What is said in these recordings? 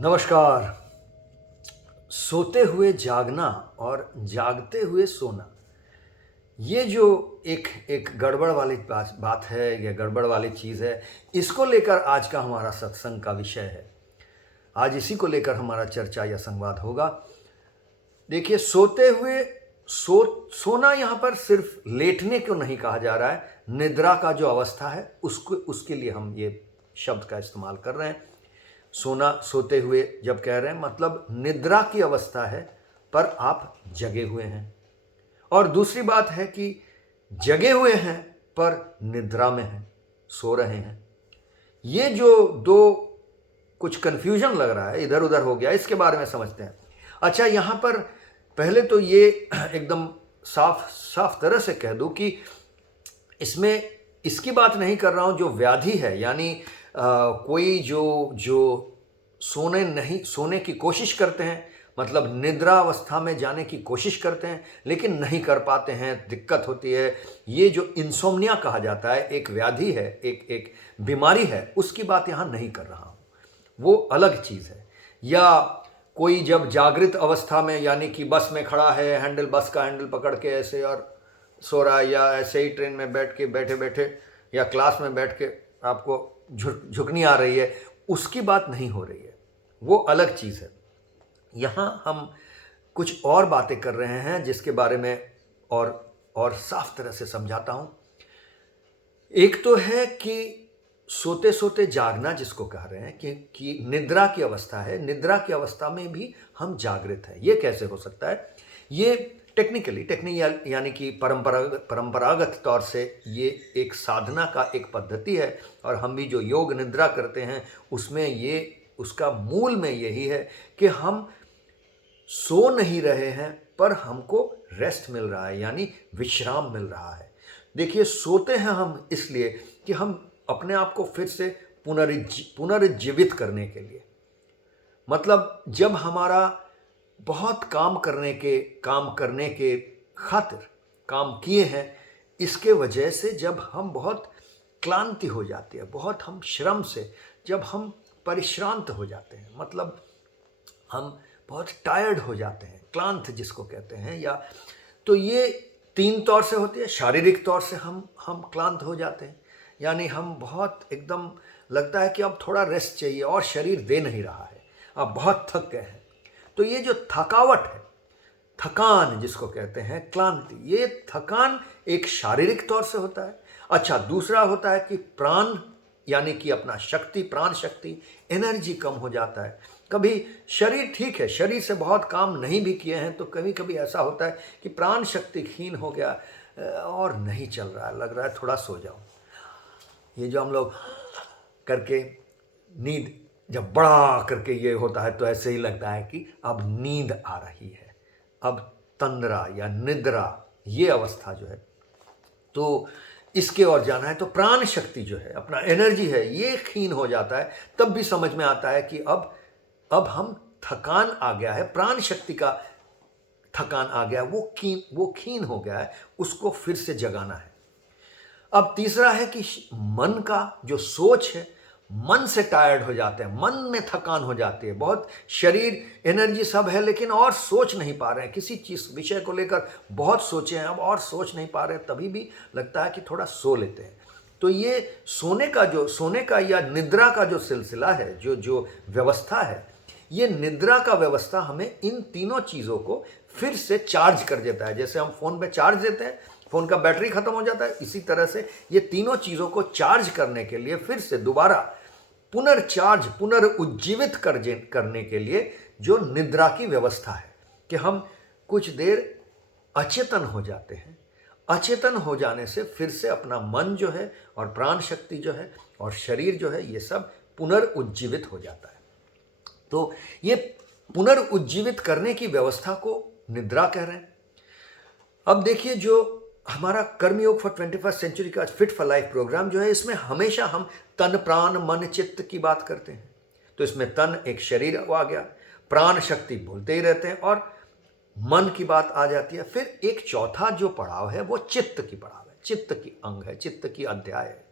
नमस्कार। सोते हुए जागना और जागते हुए सोना, ये जो एक एक गड़बड़ वाली बात है या गड़बड़ वाली चीज़ है, इसको लेकर आज का हमारा सत्संग का विषय है। आज इसी को लेकर हमारा चर्चा या संवाद होगा। देखिए, सोते हुए सोना यहाँ पर सिर्फ लेटने को नहीं कहा जा रहा है, निद्रा का जो अवस्था है उसको उसके लिए हम ये शब्द का इस्तेमाल कर रहे हैं। सोना, सोते हुए जब कह रहे हैं मतलब निद्रा की अवस्था है, पर आप जगे हुए हैं। और दूसरी बात है कि जगे हुए हैं पर निद्रा में हैं, सो रहे हैं। ये जो दो कुछ कन्फ्यूजन लग रहा है, इधर उधर हो गया, इसके बारे में समझते हैं। अच्छा, यहाँ पर पहले तो ये एकदम साफ साफ तरह से कह दूं कि इसमें इसकी बात नहीं कर रहा हूं जो व्याधि है, यानी कोई जो जो सोने की कोशिश करते हैं, मतलब निद्रा अवस्था में जाने की कोशिश करते हैं लेकिन नहीं कर पाते हैं, दिक्कत होती है। ये जो इंसोम्निया कहा जाता है, एक व्याधि है, एक बीमारी है, उसकी बात यहाँ नहीं कर रहा हूँ, वो अलग चीज़ है। या कोई जब जागृत अवस्था में, यानी कि बस में खड़ा है, बस का हैंडल पकड़ के ऐसे और सो रहा है, या ऐसे ही ट्रेन में बैठे बैठे या क्लास में बैठ के आपको झुकनी आ रही है, उसकी बात नहीं हो रही है, वो अलग चीज़ है। यहाँ हम कुछ और बातें कर रहे हैं जिसके बारे में और साफ तरह से समझाता हूँ। एक तो है कि सोते सोते जागना, जिसको कह रहे हैं कि निद्रा की अवस्था है, निद्रा की अवस्था में भी हम जागृत हैं। ये कैसे हो सकता है? ये टेक्निकल यानी कि परंपरागत तौर से ये एक साधना का एक पद्धति है, और हम भी जो योग निद्रा करते हैं उसमें ये उसका मूल में यही है कि हम सो नहीं रहे हैं पर हमको रेस्ट मिल रहा है, यानी विश्राम मिल रहा है। देखिए, सोते हैं हम इसलिए कि हम अपने आप को फिर से पुनरुज्जीवित करने के लिए, मतलब जब हमारा बहुत काम करने के खातिर काम किए हैं, इसके वजह से जब हम बहुत क्लांति हो जाती है, बहुत हम श्रम से जब हम परिश्रांत हो जाते हैं, मतलब हम बहुत टायर्ड हो जाते हैं, क्लांत जिसको कहते हैं, या तो ये तीन तौर से होती है। शारीरिक तौर से हम क्लांत हो जाते हैं, यानी हम बहुत एकदम लगता है कि अब थोड़ा रेस्ट चाहिए और शरीर दे नहीं रहा है, अब बहुत थक गए हैं। तो ये जो थकावट है, थकान जिसको कहते हैं, क्लांति, ये थकान एक शारीरिक तौर से होता है। अच्छा, दूसरा होता है कि प्राण, यानी कि अपना शक्ति, प्राण शक्ति, एनर्जी कम हो जाता है। कभी शरीर ठीक है, शरीर से बहुत काम नहीं भी किए हैं तो कभी कभी ऐसा होता है कि प्राण शक्ति क्षीण हो गया और नहीं चल रहा है, लग रहा है थोड़ा सो जाऊं। ये जो हम लोग करके नींद जब बड़ा करके ये होता है तो ऐसे ही लगता है कि अब नींद आ रही है, अब तंद्रा या निद्रा, ये अवस्था जो है, तो इसके और जाना है तो प्राण शक्ति जो है, अपना एनर्जी है, ये क्षीण हो जाता है। तब भी समझ में आता है कि अब हम थकान आ गया है, प्राण शक्ति का थकान आ गया, वो क्षीण हो गया है, उसको फिर से जगाना है। अब तीसरा है कि मन का जो सोच है, मन से टायर्ड हो जाते हैं, मन में थकान हो जाती है, बहुत शरीर एनर्जी सब है लेकिन और सोच नहीं पा रहे हैं, किसी चीज़ विषय को लेकर बहुत सोचे हैं, अब और सोच नहीं पा रहे हैं, तभी भी लगता है कि थोड़ा सो लेते हैं। तो ये सोने का या निद्रा का जो सिलसिला है, जो व्यवस्था है, ये निद्रा का व्यवस्था हमें इन तीनों चीज़ों को फिर से चार्ज कर देता है। जैसे हम फ़ोन पे चार्ज देते हैं, फ़ोन का बैटरी ख़त्म हो जाता है, इसी तरह से ये तीनों चीज़ों को चार्ज करने के लिए, फिर से दोबारा पुनर्उज्जीवित करने के लिए जो निद्रा की व्यवस्था है, कि हम कुछ देर अचेतन हो जाते हैं। अचेतन हो जाने से फिर से अपना मन जो है और प्राण शक्ति जो है और शरीर जो है, ये सब पुनर्उज्जीवित हो जाता है। तो ये पुनर्उज्जीवित करने की व्यवस्था को निद्रा कह रहे हैं। अब देखिए, जो हमारा कर्मयोग फॉर 21st सेंचुरी का फिट फॉर लाइफ प्रोग्राम जो है, इसमें हमेशा हम तन, प्राण, मन, चित्त की बात करते हैं। तो इसमें तन एक शरीर आ गया, प्राण शक्ति बोलते ही रहते हैं, और मन की बात आ जाती है। फिर एक चौथा जो पड़ाव है वो चित्त की पड़ाव है, चित्त की अंग है, चित्त की अध्याय है।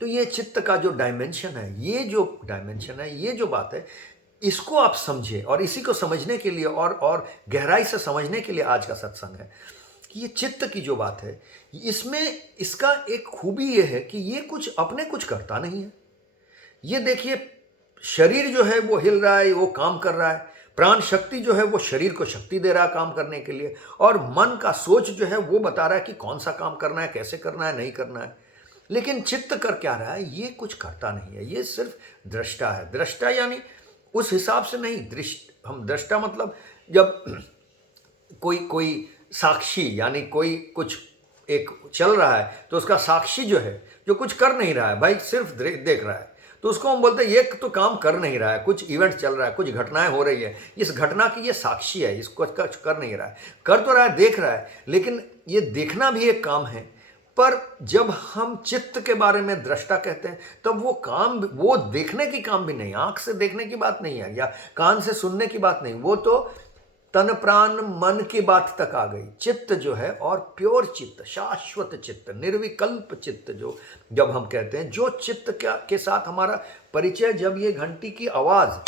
तो ये चित्त का जो डायमेंशन है, ये जो बात है, इसको आप समझे, और इसी को समझने के लिए और गहराई से समझने के लिए आज का सत्संग है कि ये चित्त की जो बात है, इसमें इसका एक खूबी ये है कि ये कुछ करता नहीं है। ये देखिए, शरीर जो है वो हिल रहा है, वो काम कर रहा है, प्राण शक्ति जो है वो शरीर को शक्ति दे रहा है काम करने के लिए, और मन का सोच जो है वो बता रहा है कि कौन सा काम करना है, कैसे करना है, नहीं करना है। लेकिन चित्त कर क्या रहा है? ये कुछ करता नहीं है, ये सिर्फ दृष्टा है। दृष्टा यानी उस हिसाब से नहीं, हम दृष्टा मतलब जब कोई साक्षी, यानी कोई कुछ एक चल रहा है तो उसका साक्षी जो है, जो कुछ कर नहीं रहा है, भाई सिर्फ देख रहा है, तो उसको हम बोलते हैं ये तो काम कर नहीं रहा है, कुछ इवेंट चल रहा है, कुछ घटनाएं हो रही है, इस घटना की ये साक्षी है, इसको कुछ कर नहीं रहा है, कर तो रहा है, देख रहा है, लेकिन ये देखना भी एक काम है। पर जब हम चित्त के बारे में दृष्टा कहते हैं, तब वो काम, वो देखने की काम भी नहीं, आंख से देखने की बात नहीं है, या कान से सुनने की बात नहीं, वो तो तन प्राण मन की बात तक आ गई। चित्त जो है, और प्योर चित्त, शाश्वत चित्त, निर्विकल्प चित्त, जो जब हम कहते हैं, जो चित्त के साथ हमारा परिचय, जब ये घंटी की आवाज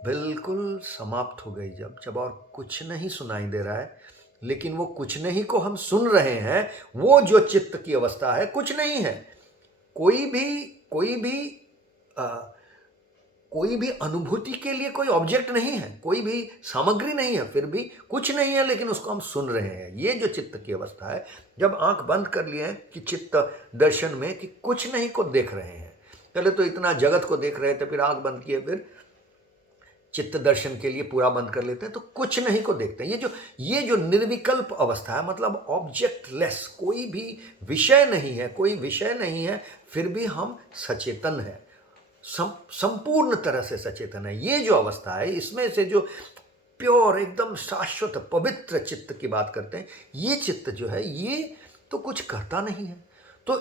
बिल्कुल समाप्त हो गई, जब और कुछ नहीं सुनाई दे रहा है, लेकिन वो कुछ नहीं को हम सुन रहे हैं, वो जो चित्त की अवस्था है, कुछ नहीं है। कोई भी अनुभूति के लिए कोई ऑब्जेक्ट नहीं है, कोई भी सामग्री नहीं है, फिर भी कुछ नहीं है, लेकिन उसको हम सुन रहे हैं। ये जो चित्त की अवस्था है, जब आंख बंद कर लिए हैं कि चित्त दर्शन में, कि कुछ नहीं को देख रहे हैं। पहले तो इतना जगत को देख रहे थे, फिर आंख बंद किए, फिर चित्त दर्शन के लिए पूरा बंद कर लेते हैं, तो कुछ नहीं को देखते हैं। ये जो निर्विकल्प अवस्था है, मतलब ऑब्जेक्टलेस, कोई भी विषय नहीं है, कोई विषय नहीं है, फिर भी हम सचेतन है, संपूर्ण तरह से सचेतन है। ये जो अवस्था है, इसमें से जो प्योर, एकदम शाश्वत पवित्र चित्त की बात करते हैं, ये चित्त जो है, ये तो कुछ करता नहीं है। तो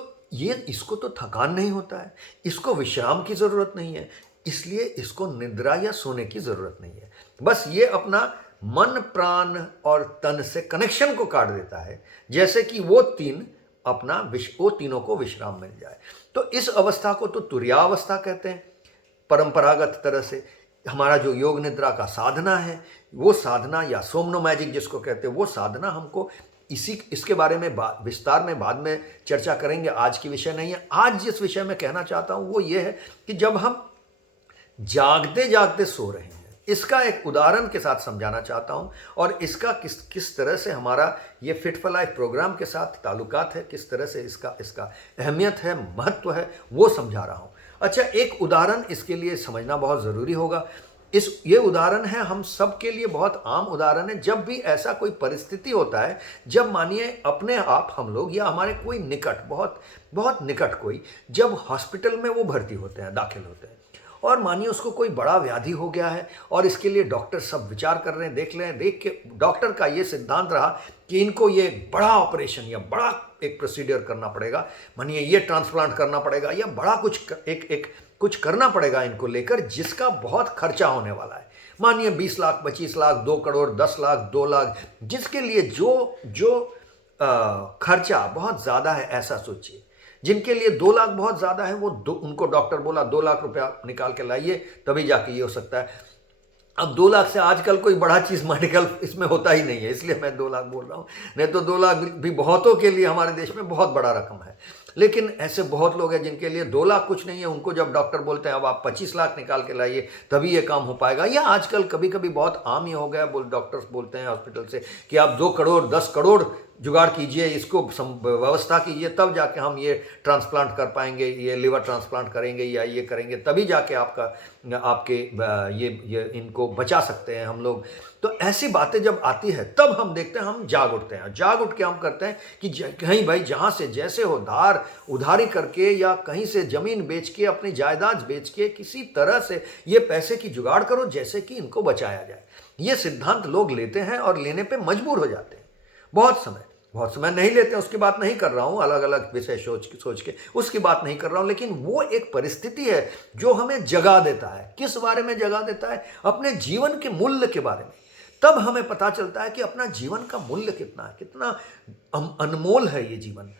इसको तो थकान नहीं होता है, इसको विश्राम की जरूरत नहीं है, इसलिए इसको निद्रा या सोने की जरूरत नहीं है। बस ये अपना मन, प्राण और तन से कनेक्शन को काट देता है, जैसे कि वो तीनों को विश्राम मिल जाए। तो इस अवस्था को तो तुर्यावस्था कहते हैं। परंपरागत तरह से हमारा जो योग निद्रा का साधना है, वो साधना, या सोमनो मैजिक जिसको कहते हैं, वो साधना हमको इसके बारे में विस्तार में बाद में चर्चा करेंगे, आज की विषय नहीं है। आज जिस विषय में कहना चाहता हूं वो ये है कि जब हम जागते जागते सो रहे हैं, इसका एक उदाहरण के साथ समझाना चाहता हूं, और इसका किस तरह से हमारा ये फिट फॉर लाइफ प्रोग्राम के साथ ताल्लुकात है, किस तरह से इसका अहमियत है, महत्व है, वो समझा रहा हूं। अच्छा, एक उदाहरण इसके लिए समझना बहुत ज़रूरी होगा। ये उदाहरण है, हम सब के लिए बहुत आम उदाहरण है। जब भी ऐसा कोई परिस्थिति होता है, जब मानिए अपने आप हम लोग या हमारे कोई निकट, बहुत बहुत निकट कोई, जब हॉस्पिटल में वो भर्ती होते हैं, दाखिल होते हैं, और मानिए उसको कोई बड़ा व्याधि हो गया है, और इसके लिए डॉक्टर सब विचार कर रहे हैं, देख के डॉक्टर का ये सिद्धांत रहा कि इनको ये बड़ा ऑपरेशन या बड़ा एक प्रोसीजर करना पड़ेगा, मानिए ये ट्रांसप्लांट करना पड़ेगा, या बड़ा कुछ करना पड़ेगा इनको लेकर, जिसका बहुत खर्चा होने वाला है। मानिए 20 लाख, 25 लाख, 2 करोड़, 10 लाख, 2 लाख, जिसके लिए जो खर्चा बहुत ज़्यादा है, ऐसा सोचिए। जिनके लिए 2 लाख बहुत ज़्यादा है, उनको डॉक्टर बोला 2 लाख रुपया निकाल के लाइए, तभी जाके ये हो सकता है। अब 2 लाख से आजकल कोई बड़ा चीज़ मेडिकल इसमें होता ही नहीं है, इसलिए मैं 2 लाख बोल रहा हूँ। नहीं तो 2 लाख भी बहुतों के लिए हमारे देश में बहुत बड़ा रकम है। लेकिन ऐसे बहुत लोग हैं जिनके लिए 2 लाख कुछ नहीं है, उनको जब डॉक्टर बोलते हैं अब आप 25 लाख निकाल के लाइए तभी ये काम हो पाएगा। या आजकल कभी कभी बहुत आम ही हो गया, डॉक्टर्स बोलते हैं हॉस्पिटल से कि आप 2 करोड़ 10 करोड़ जुगाड़ कीजिए, इसको व्यवस्था कीजिए, तब जाके हम ये ट्रांसप्लांट कर पाएंगे, ये लिवर ट्रांसप्लांट करेंगे या ये करेंगे, तभी जाके आपके ये इनको बचा सकते हैं हम लोग। तो ऐसी बातें जब आती है, तब हम देखते हैं, हम जाग उठते हैं। जाग उठ के हम करते हैं कि कहीं भाई जहाँ से जैसे हो उधारी करके या कहीं से ज़मीन बेच के, अपनी जायदाद बेच के, किसी तरह से ये पैसे की जुगाड़ करो जैसे कि इनको बचाया जाए। ये सिद्धांत लोग लेते हैं और लेने पे मजबूर हो जाते हैं। बहुत समय नहीं लेते हैं, उसकी बात नहीं कर रहा हूँ, अलग अलग विषय सोच के उसकी बात नहीं कर रहा हूँ, लेकिन वो एक परिस्थिति है जो हमें जगा देता है। किस बारे में जगा देता है? अपने जीवन के मूल्य के बारे में। तब हमें पता चलता है कि अपना जीवन का मूल्य कितना है, कितना अनमोल है ये जीवन,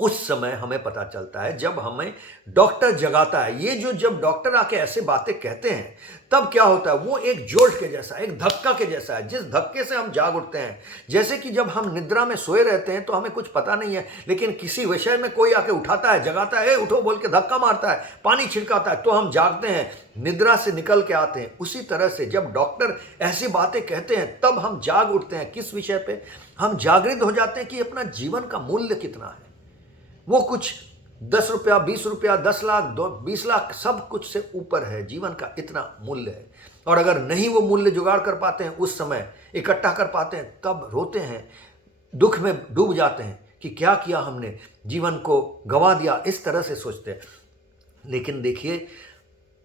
उस समय हमें पता चलता है, जब हमें डॉक्टर जगाता है। ये जो जब डॉक्टर आके ऐसे बातें कहते हैं, तब क्या होता है, वो एक जोश के जैसा, एक धक्का के जैसा है, जिस धक्के से हम जाग उठते हैं। जैसे कि जब हम निद्रा में सोए रहते हैं तो हमें कुछ पता नहीं है, लेकिन किसी विषय में कोई आके उठाता है, जगाता है, उठो बोल के धक्का मारता है, पानी छिड़काता है, तो हम जागते हैं, निद्रा से निकल के आते हैं। उसी तरह से जब डॉक्टर ऐसी बातें कहते हैं, तब हम जाग उठते हैं। किस विषय पे? हम जागृत हो जाते हैं कि अपना जीवन का मूल्य कितना है। वो कुछ 10 रुपया, 20 रुपया, 10 लाख, 20 लाख, सब कुछ से ऊपर है। जीवन का इतना मूल्य है। और अगर नहीं वो मूल्य जुगाड़ कर पाते हैं, उस समय इकट्ठा कर पाते हैं, तब रोते हैं, दुख में डूब जाते हैं कि क्या किया हमने, जीवन को गंवा दिया, इस तरह से सोचते हैं। लेकिन देखिए,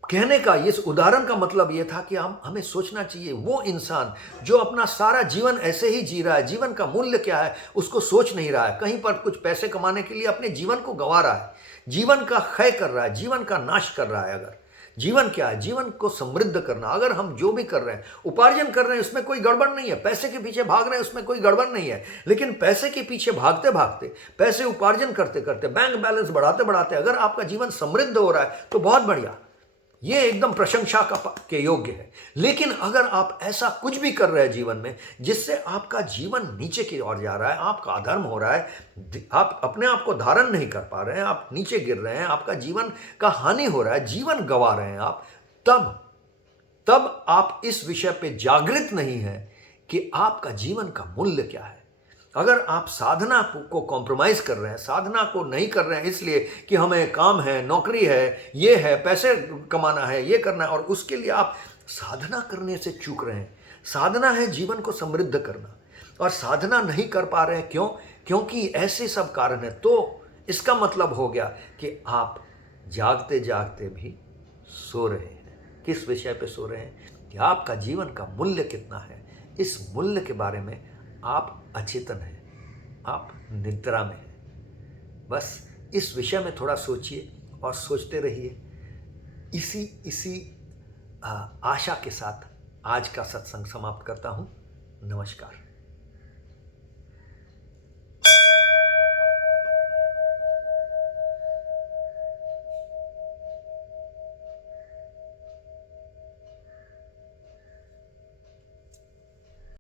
कहने का इस उदाहरण का मतलब यह था कि हमें सोचना चाहिए, वो इंसान जो अपना सारा जीवन ऐसे ही जी रहा है, जीवन का मूल्य क्या है उसको सोच नहीं रहा है, कहीं पर कुछ पैसे कमाने के लिए अपने जीवन को गंवा रहा है, जीवन का क्षय कर रहा है, जीवन का नाश कर रहा है। अगर जीवन क्या है? जीवन को समृद्ध करना। अगर हम जो भी कर रहे हैं, उपार्जन कर रहे हैं, उसमें कोई गड़बड़ नहीं है, पैसे के पीछे भाग रहे हैं, उसमें कोई गड़बड़ नहीं है। लेकिन पैसे के पीछे भागते भागते, पैसे उपार्जन करते करते, बैंक बैलेंस बढ़ाते बढ़ाते अगर आपका जीवन समृद्ध हो रहा है तो बहुत बढ़िया, ये एकदम प्रशंसा के योग्य है। लेकिन अगर आप ऐसा कुछ भी कर रहे हैं जीवन में जिससे आपका जीवन नीचे की ओर जा रहा है, आपका अधर्म हो रहा है, आप अपने आप को धारण नहीं कर पा रहे हैं, आप नीचे गिर रहे हैं, आपका जीवन का हानि हो रहा है, जीवन गंवा रहे हैं आप, तब आप इस विषय पे जागृत नहीं है कि आपका जीवन का मूल्य क्या है। अगर आप साधना को कॉम्प्रोमाइज़ कर रहे हैं, साधना को नहीं कर रहे हैं इसलिए कि हमें काम है, नौकरी है, ये है, पैसे कमाना है, ये करना है, और उसके लिए आप साधना करने से चूक रहे हैं। साधना है जीवन को समृद्ध करना, और साधना नहीं कर पा रहे हैं। क्यों? क्योंकि ऐसे सब कारण है। तो इसका मतलब हो गया कि आप जागते जागते भी सो रहे हैं। किस विषय पे सो रहे हैं? कि आपका जीवन का मूल्य कितना है। इस मूल्य के बारे में आप अचेतन हैं, आप निद्रा में हैं। बस इस विषय में थोड़ा सोचिए और सोचते रहिए। इसी आशा के साथ आज का सत्संग समाप्त करता हूँ। नमस्कार।